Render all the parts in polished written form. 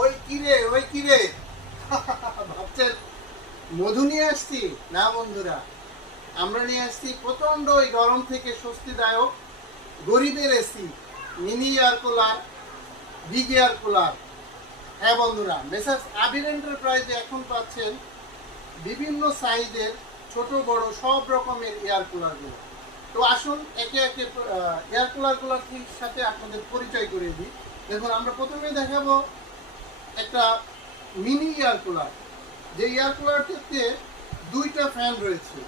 ওই কিরে ভাবছেন মধু নিয়ে আসছি? না বন্ধুরা, আমরা নিয়ে আসছি প্রচন্ড ওই গরম থেকে স্বস্তিদায়ক গরিবের AC, mini air cooler, big air cooler. হ্যাঁ বন্ধুরা, মেসার্স আবির এন্টারপ্রাইজে এখন পাচ্ছেন বিভিন্ন সাইজের ছোট বড় সব রকমের এয়ার কুলারগুলো। তো আসুন একে একে এয়ার কুলারগুলোর সাথে আপনাদের পরিচয় করে দিই। দেখুন, আমরা প্রথমে দেখাবো একটা মিনি এয়ার কুলার। যে এয়ার কুলারটিতে দুইটা ফ্যান রয়েছে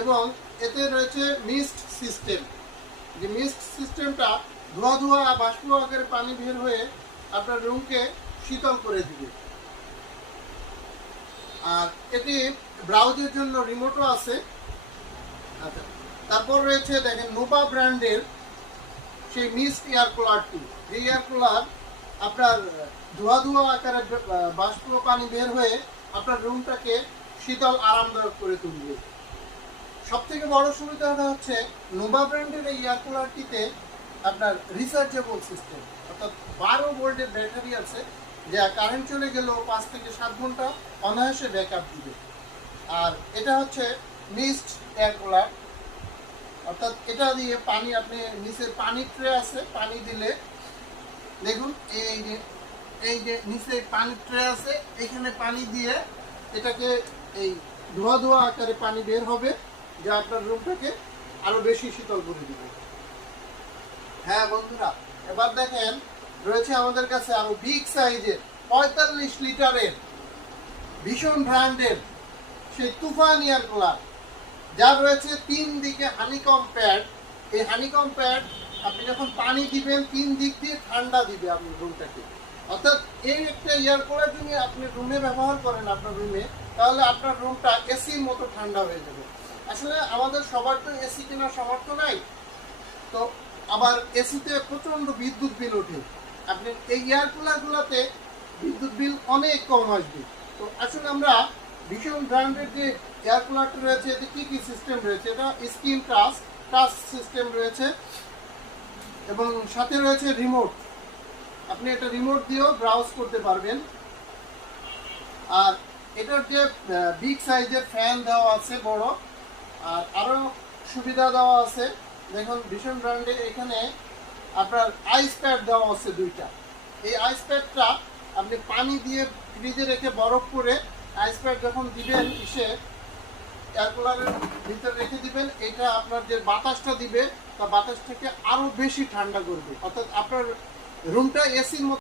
এবং এতে রয়েছে মিস্ট সিস্টেম। যে মিস্ট সিস্টেমটা ধোয়া ধোয়া বাষ্প আকারে পানি বের হয়ে আপনার রুমকে শীতল করে দিবে। আর এটি ব্রাউজের জন্য রিমোটও আছে। আচ্ছা, তারপর রয়েছে দেখেন নোভা ব্র্যান্ডের সেই মিস্ট এয়ার কুলারটি। যে এয়ার কুলার আপনার ধোয়া ধোয়া আকারে বাষ্প পানি বের হয়ে আপনার রুমটাকে শীতল আরামদায়ক করে তুলবে। সব থেকে বড় সুবিধাটা হচ্ছে নোভা ব্র্যান্ডের এই এয়ার কুলারটিতে আপনার রিচার্জেবল সিস্টেম, অর্থাৎ 12 ভোল্টের ব্যাটারি আছে, যা কারেন্ট চলে গেলেও 5 থেকে 7 ঘন্টা অনায়াসে ব্যাকআপ দিবে। আর এটা হচ্ছে মিস্ট এয়ার কুলার, অর্থাৎ এটা দিয়ে পানি আপনি নিচের পানির ট্রে আছে, পানি দিলে দেখুন এই যে নিচে পানির ট্রে আছে, এখানে পানি দিয়ে এটাকে এই ধোয়া ধোয়া আকারে পানি বের হবে, যা আপনার রুমটাকে আরো বেশি শীতল করে দিবে। হ্যাঁ বন্ধুরা, এবার দেখেন রয়েছে আমাদের কাছে আরো বিগ সাইজের 45 লিটারের ভীষণ ব্র্যান্ডের সেই তুফান এয়ার কুলার, যার রয়েছে 3 দিকে হানিকম প্যাড। এই হানিকম প্যাড আপনি যখন পানি দিবেন 3 দিক দিয়ে ঠান্ডা দিবে আপনার রুমটাকে। অর্থাৎ এই একটা এয়ার কুলার যদি আপনি রুমে ব্যবহার করেন আপনার রুমে, তাহলে আপনার রুমটা এসির মতো ঠান্ডা হয়ে যাবে। আসলে আমাদের সবার তো এসি কেনার সামর্থ্য নাই, তো আবার এসিতে প্রচন্ড বিদ্যুৎ বিল ওঠে। আপনি এই এয়ার কুলারগুলোতে বিদ্যুৎ বিল অনেক কম আসবে। তো আসলে আমরা ভীষণ ব্র্যান্ডের যে এয়ার কুলারটা রয়েছে, এতে কি কি সিস্টেম রয়েছে? এটা স্ক্রিন টাচ সিস্টেম রয়েছে এবং সাথে রয়েছে রিমোট। আপনি এটা রিমোট দিয়েও ব্রাউজ করতে পারবেন। আর এটার যে বিগ সাইজের ফ্যান দেওয়া আছে বড়, আর আরও সুবিধা দেওয়া আছে। দেখুন ভীষণ ব্র্যান্ডে এখানে আপনার আইস প্যাড দেওয়া আছে 2টা। এই আইস প্যাডটা আপনি পানি দিয়ে ফ্রিজে রেখে বরফ করে আইস প্যাড যখন দিবেন এয়ার কুলারের ভিতরে রেখে দিবেন, এটা আপনার যে বাতাসটা দিবে তা বাতাসটাকে আরো বেশি ঠান্ডা করবে। অর্থাৎ আপনার রুমটা এসির মতো